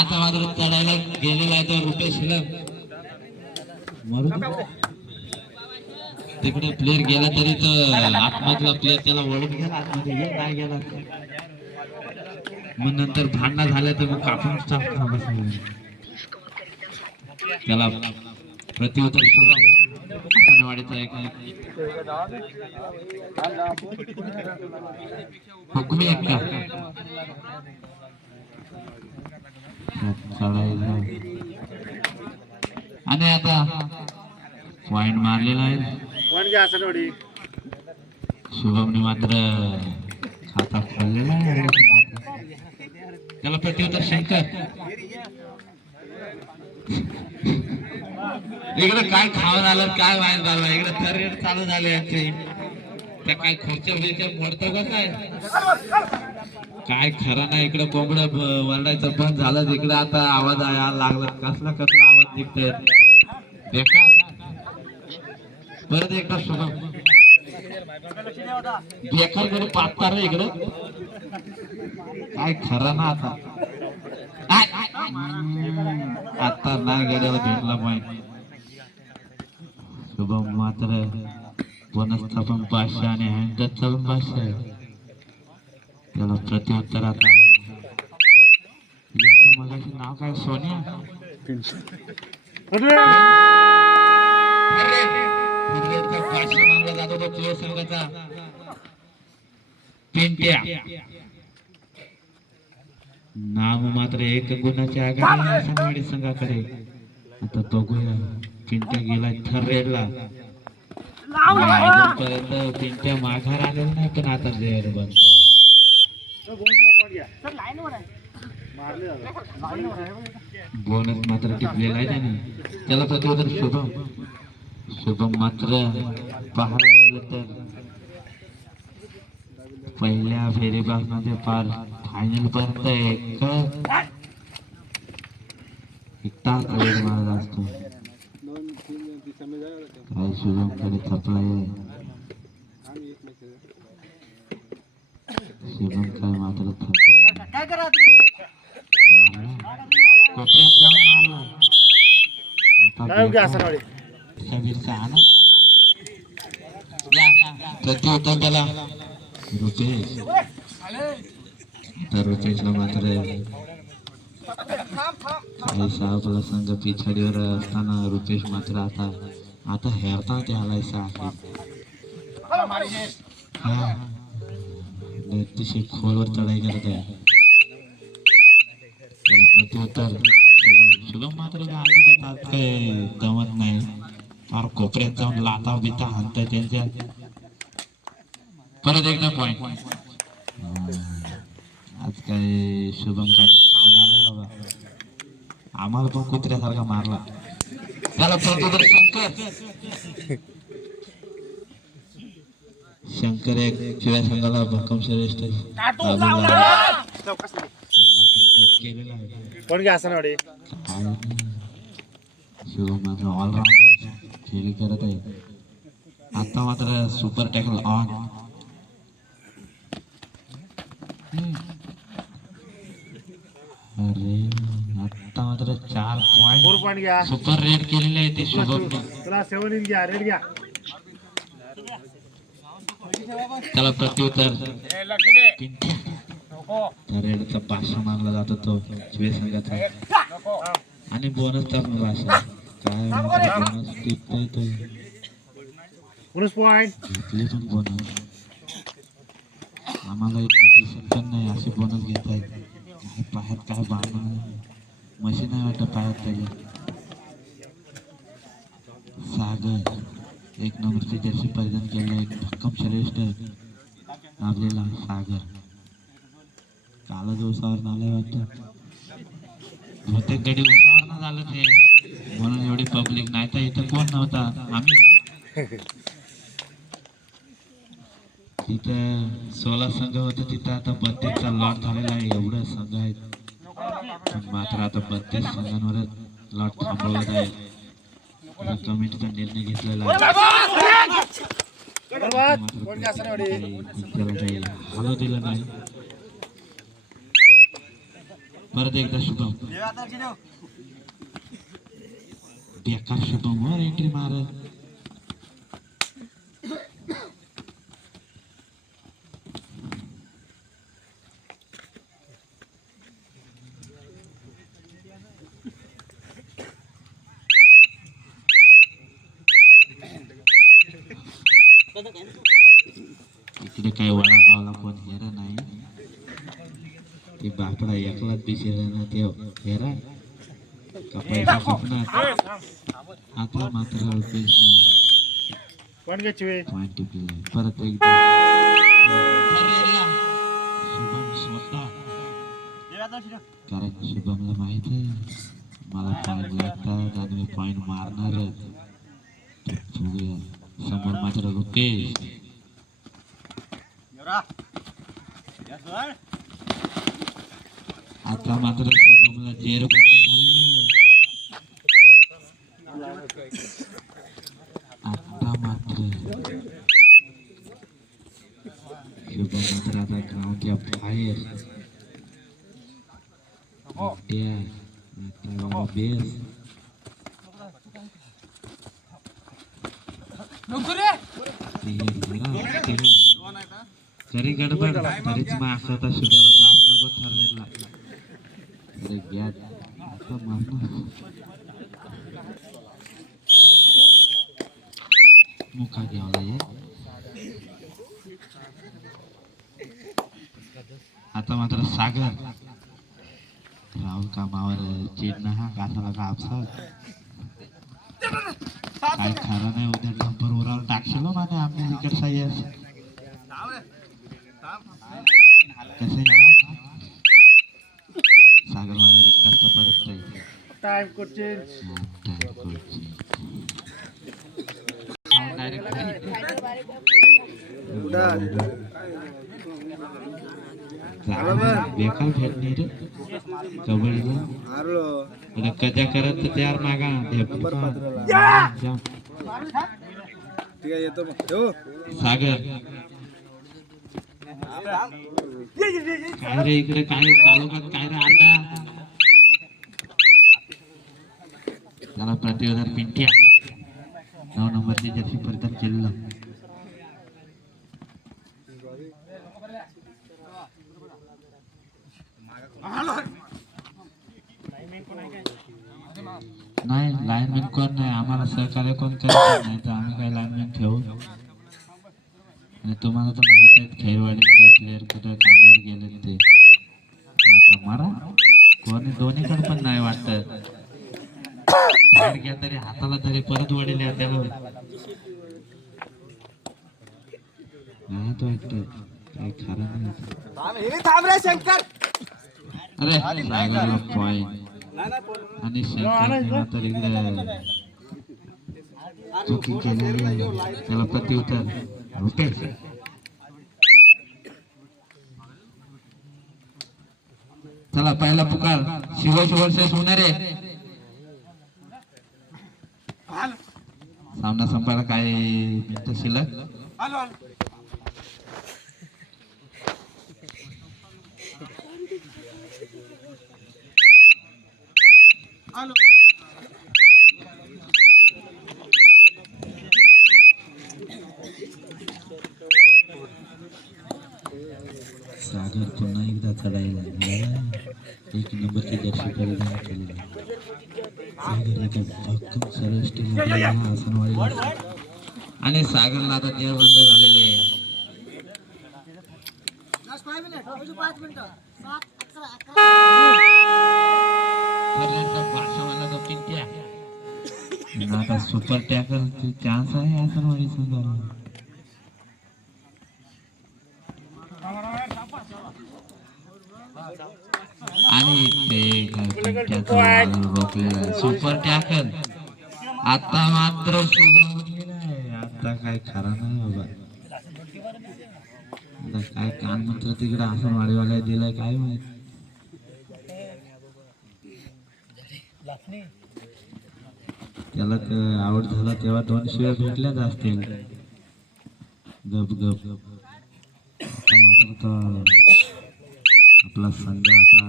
आता मात्र चढायला गेलेला आहे तो रुपेश तिकडे प्लेअर गेला तरी तर आतमधला प्लेअर त्याला वळून गेला आतमध्ये नाही गेला मग नंतर भांडणं झालं तर मग कापून त्याला प्रत्युत्तर वाढीचा एक हुकमी एक का आणि आता पॉइंट मारलेला आहे शुभमने मात्र खाता खोललेला आहे त्याला प्रत्युत्तर शंकर इकडे काय खाऊन आलं काय वाईट झालं इकडे थर रेट चालू झाले यांचे त्या काय खुर्च्या बिर्च्या मोडतो का काय खरं नाही इकडे कोंबडं वरडायचं बंद झालं इकडे आता आवाज यायला लागला कसला आवाज निघतोय बेकार परत एकदा शुभम बेकार जरी पाहता रे इकडं काय खरं ना आता नाही गेल्याला भेटला माहिती शुभम मात्र बोनसचा पण 500 आणि हँडचा पण 500 त्याला प्रत्युत्तर आता याचं मगाशी नाव काय सोन्या मानला जातो तो प्लेयर संघाचा पिंट्या नाव मात्र एक गुणाच्या आघाडी संघाडी संघाकडे आता बघूया पिंट्या गेला थर्रेडला पर्यंत पिंट्या माघार आलेला नाही पण आता जेर बंद बोनस मात्र टिपलेला आहे त्याने त्याला प्रत्युत्तर शुभम मात्र पाहायला गेलं तर पहिल्या फेरीपासून पार फायनल पर्यंत एक तास वेळ मारला असतो काय शुभम कडे थपलाय शुभम काय मात्र प्रत्युत्तर त्याला रुपेशला मात्र आपला संघ पिछाडीवर असताना रुपेश मात्र आता हेरता ते आलायचा अतिशय खोलवर चढाई करत आहे प्रत्युत्तर शुभम मात्र अजिबात काय जमत नाही फार कोपऱ्यात जाऊन लाता बिता हाणताय त्यांच्या परत एकदा पॉइंट आज काय शुभम काय खाऊन आलाय बाबा आम्हाला पण कुत्र्यासारखा मारला त्याला प्रत्युत्तर शंकर एक शिवाय संघाला भक्कम श्रेष्ठ केलेला आहे शुभम मात्र ऑलराऊंडर खेळी करत आहे आता मात्र सुपर टॅकल ऑन अरे आता मात्र 4 पॉइंट सुपर रेड केलेले आहे ते शुभम त्याला प्रत्युत्तर रेडचा भाषा मानला जातो तो शिवे संघाचा आणि बोनसचा पण भाषा काय बोनस टिपतोय तो बोनस पॉइंट घेतले पण बोनस आम्हाला दिसत पण नाही असे बोनस घेत आहेत पायात काय बांधून मशीन आहे वाटतं पायात त्याच्या सागर 1 नंबरची जर्सी परिधान केलेला एक भक्कम श्रेष्ठ आपल्याला सागर काला दिवसावर नाला वाटतं बहुतेक गडी उसावर ना झालं ते म्हणून एवढी पब्लिक नाही तर इथं कोण नव्हता आम्ही तिथं 16 संघ होते तिथं आता 32चा लॉट झालेला आहे एवढं संघ आहेत मात्र आता 32 संघांवरच लॉट थांबवत आहे कमिटीचा निर्णय घेतलेला आहे हॅलो दिलं नाही परत एकदा शुभम बेकार शुभम वर एंट्री मार इकडे काही वडापावला कोण हेरा नाही ते बापडा एकलाच बिचारा ना ते हेरा का पैसा खपणार आता मात्र पॉइंट परत एकदा शुभम स्वतः कारण शुभमला माहित आहे मला पॉइंट लागतात आणि मी पॉइंट मारणारच बघूया समोर मात्र रुकेश आता मात्र शुभमला चेअर बंद झालेले आता मात्र शुभम मात्र आता ग्राउंडच्या बाहेर बेस तरी गडबड तरीच मग असं आता शुभ्याला जास्त नको ठरलेला अरे घ्या आता मारणार मुका घ्यावला ये आता मात्र सागर राहुल कामावर चिडणं हा कासाला कापसा काय खरं नाही उद्या डंपर उरावर टाकशील माने आम्ही इकडचा येस कसे सागर माझा रिक्वेस्ट परत टाइम कोचिंग बेकार खेळणे रे कबड्डीला कद्या करत तयार मागा सागर काय रे इकडे काय चालू का काय रे आरडा त्याला प्रतियोदर पिंट्या 9 नंबरची जर्सी परिधान केलेलं नाही लाईनमॅन कोण नाही आम्हाला सहकार्य कोण करत नाही तर आम्ही काय लाईनमॅन ठेवू आणि तुम्हाला तर माहित आहे खेळवाडीत प्लेअर कुठे कामावर गेले ते आता मारा कोणी दोन्हीकडे पण नाही वाटत बाहेर घ्या तरी हाताला तरी परत वडील या त्याला वाटत काय खरं नाही अरे सागरला पॉइंट आणि शंकर तर इकडे चुकी केलेली त्याला प्रत्युत्तर रुपेश चला पहिला पुकार शिवाजी वर्सेस होणारे सामना संपायला काय मिनिट शिल्लक सागर पुन्हा एकदा चढायला 1 नंबरची जर्सी परिधान केलेली सागर एका भक्कम सरळ आसनवाडीला आणि सागरला आता देहबंद झालेले आता सुपर टॅकल चान्स आहे आसनवाडी संघाला आणि ते रोखलेला सुपर टॅकल आता मात्र आता काय खरा नाही बाबा आता काय कान मंत्र तिकडे आसनवाडीवाल्या दिलाय काय माहित त्याला आवड झाला तेव्हा 2 शिव्या भेटल्याच असतील गप गप आता मात्र तो आपला संघ आता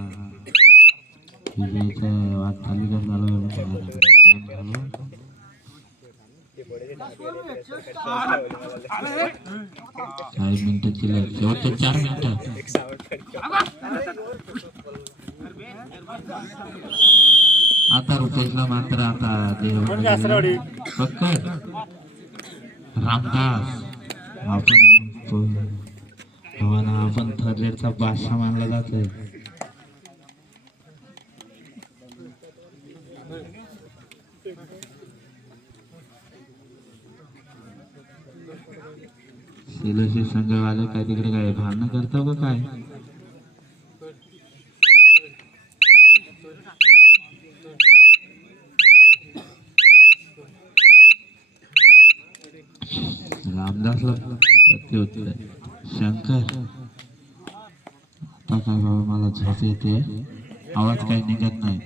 विजयचं वाद चालू कर झालं टाइम झालो. 40 मिनिटं केले शेवटचे 4 मिनिटं. आता रुपेशला मात्र आता फक्त रामदास आपण थर्ड रेडचा बादशाह मानला जातोय. सिलोशी संघवाले काय तिकडे काय भांडणं करतो का काय? रामदासला प्रत्युत्तर शंकर. आता काय बाबा मला झोप येते, आवाज काही निघत नाही.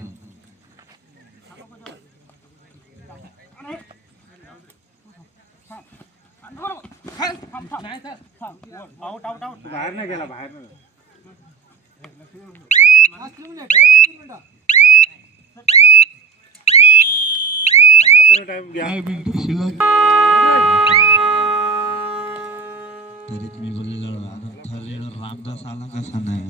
बाहेर नाही गेला बाहेर तरीच मी बोललेलो ठरलेलं रामदास आला कसा नाही.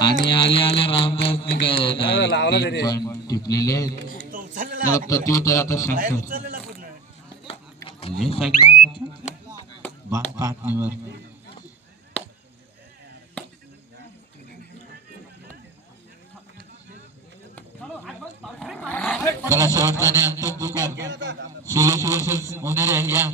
आणि आले आले रामदास टिपलेले प्रत्युत्तर. आता शंकर बाग पाटणीवर त्याला शेवटचा अंतिम पुकार शिलेश वर्सेस उन्हाळे या.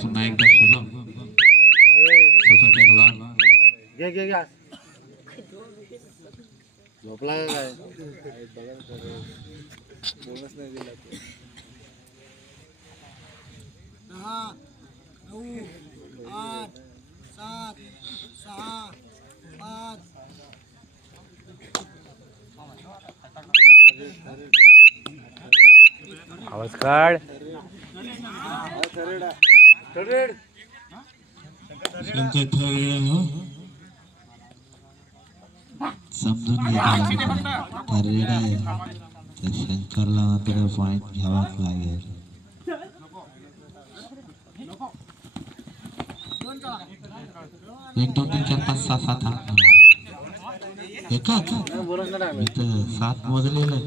पुन्हा एकदा शुभम झोपला काय बोनस नाही दिला. 10 9 8 7 6 5 आवाज काढ. समजून घेतला आहे तर शंकरला मात्र पॉइंट घ्यावाच लागेल. एक 2 3 4 5 6 7 8 एकच इथं 7 मोजलेलं.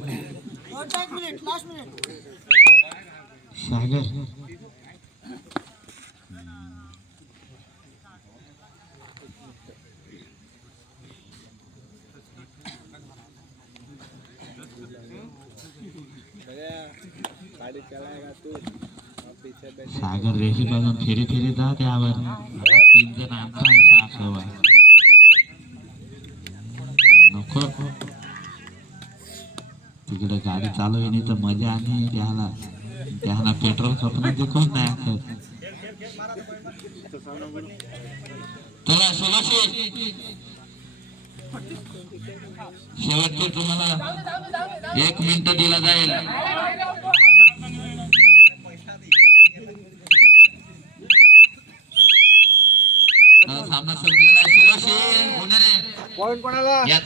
सागर सागर रेशी पासून फेरी फेरी जा त्यावर 3 जण आणता असं नको. तिकडे गाडी चालू आहे नाही तर मजा आणि त्याला पेट्रोल स्वप्न देखून नाही. चला सोलाशी शेवटचे तुम्हाला 1 मिनिट दिला जाईल. सामना संपलेला आहे. शिलोशी उन्हाळे पॉइंट कोणाला या